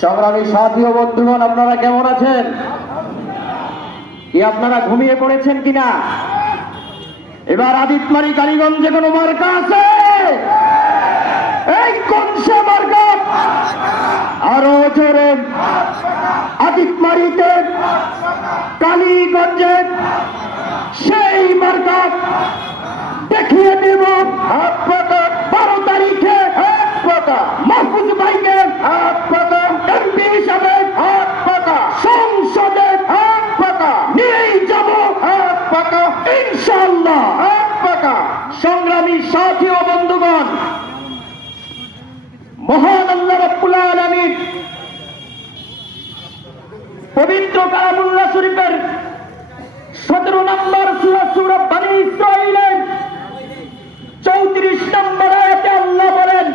সংগ্রামী সাথী ও বন্ধুগণ, আপনারা কেমন আছেন? কি আপনারা ঘুমিয়ে পড়েছেন কিনা? এবার আদিতমারি কালীগঞ্জে কোনো মার্কা আছে? এই কোন সে মার্কা? আরো জোরে। আদিতমারিতে কালীগঞ্জে সেই মার্কা দেখিয়ে দেব। 12 তারিখে মাহফুজ ভাইকে এমপি হিসাবে সংসদে নিয়েই যাব ইনশাআল্লাহ। সংগ্রামী সাথী ও বন্ধুগণ, মহান আল্লাহ রাব্বুল আলামিন পবিত্র কালামুল্লাহ শরীফের 17 নম্বর সূরা বনী ইসরাঈলের 34 নম্বর আয়াতে আল্লাহ বলেন,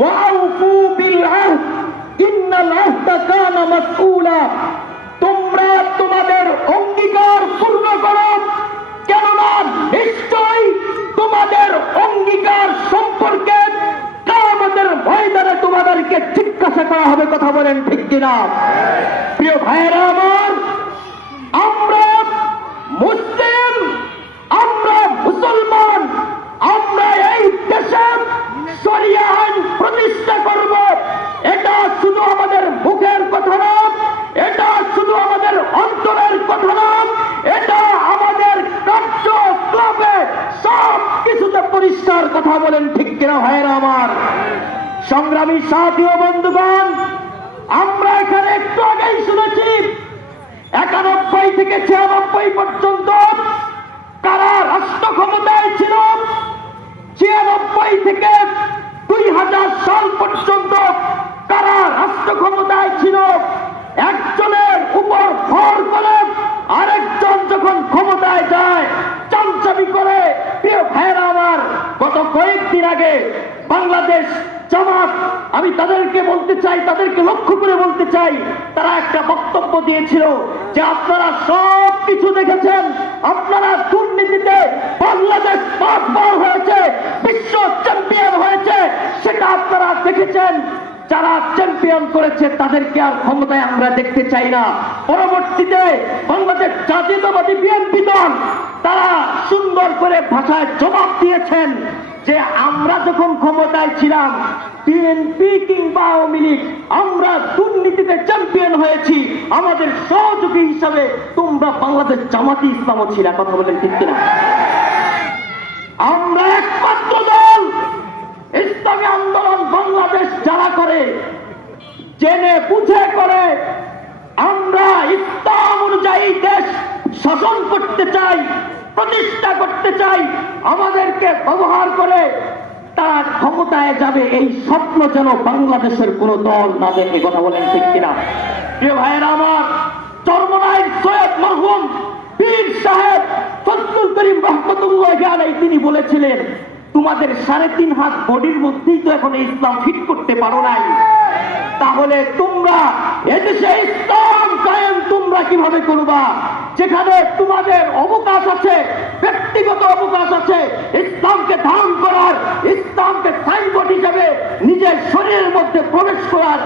ওয়াউফু বিল আহদ ইন্নাল আহদা কানা মাসউলা। তোমরা তোমাদের অঙ্গীকার পূর্ণ করো, কেননা নিশ্চয়ই তোমাদের অঙ্গীকার সম্পর্কে কিয়ামতের ময়দানে তোমাদেরকে জিজ্ঞাসা করা হবে। কথা বলেন ঠিক কিনা? প্রিয় ভাইয়েরা আমার, আমরা মুসলিম, আমরা মুসলমান, আমরা এই দেশে শরিয়া আইন প্রতিষ্ঠা করব। এটা শুধু আমাদের মুখের কথা না, এটা শুধু আমাদের অন্তরের কথা না, এটা আমাদের কার্যক্রমে সব কিছুতে পরিষ্কার। কথা বলেন ঠিক কিনা ভাইয়েরা আমার? সংগ্রামী সাথী ও বন্ধুগণ, আমরা এখানে একটু আগেই শুনেছি 91 থেকে 96 পর্যন্ত কারা রাষ্ট্র ক্ষমতায় ছিল। 96 থেকে 2000 সাল পর্যন্ত কারা রাষ্ট্র ক্ষমতায় ছিল। একজনের উপর ভর করে আরেকজন যখন ক্ষমতায় যায় চামচামি করে। প্রিয় ভাইয়েরা আমার, গত কয়েকদিন আগে বাংলাদেশ জামাত, আমি তাদেরকে বলতে চাই, তাদেরকে লক্ষ্য করে বলতে চাই, তারা একটা বক্তব্য দিয়েছিল যে আপনারা সব কিছু দেখেছেন, আপনারা দুর্নীতিতে বাংলাদেশ 5 বার হয়েছে, বিশ্ব চ্যাম্পিয়ন হয়েছে, সেটা আপনারা দেখেছেন। যারা চ্যাম্পিয়ন করেছে তাদেরকে আর ক্ষমতায় আমরা দেখতে চাই না। পরবর্তীতে বাংলাদেশ জাতীয়তাবাদী বিএনপি দল তারা সুন্দর করে ভাষায় জবাব দিয়েছেন যে আমরা যখন ক্ষমতায় ছিলাম, বিএনপি কিংবা আওয়ামী লীগ, আমরা দুর্নীতিতে চ্যাম্পিয়ন হয়েছি, আমাদের সহযোগী হিসাবে তোমরা বাংলাদেশ জামাতি ইসলামও ছিল। কথা বলেন ঠিক কিনা? আমরা একমাত্র দল ইসলামী আন্দোলন বাংলাদেশ যারা করে, জেনে বুঝে করে, আমরা ইসলাম অনুযায়ী দেশ শাসন করতে চাই, প্রতিষ্ঠা করতে চাই, আমাদেরকে ব্যবহার করে তারা ক্ষমতায় যাবে, এই স্বপ্ন যেন বাংলাদেশের কোন দল না দেখে। কথা বলেন ঠিক কিনা? প্রিয় ভাইয়েরা আমার, চরমনাই সৈয়দ মরহুম পীর সাহেব ফজলুল করিম রহমতুল্লাহি আলাইহি তিনি বলেছিলেন, তোমাদের 3.5 হাত বডির মধ্যেই তো এখন ইসলাম ফিট করতে পারো নাই, তাহলে তোমরা এদেশে ইসলাম কায়েম তোমরা কিভাবে করবা? যেখানে তোমাদের অবকাশ আছে, ব্যক্তিগত অবকাশ আছে ইসলামকে ধারণ করার, ইসলামকে সাইনবোর্ড হিসেবে নিজের শরীরের মধ্যে প্রবেশ করার,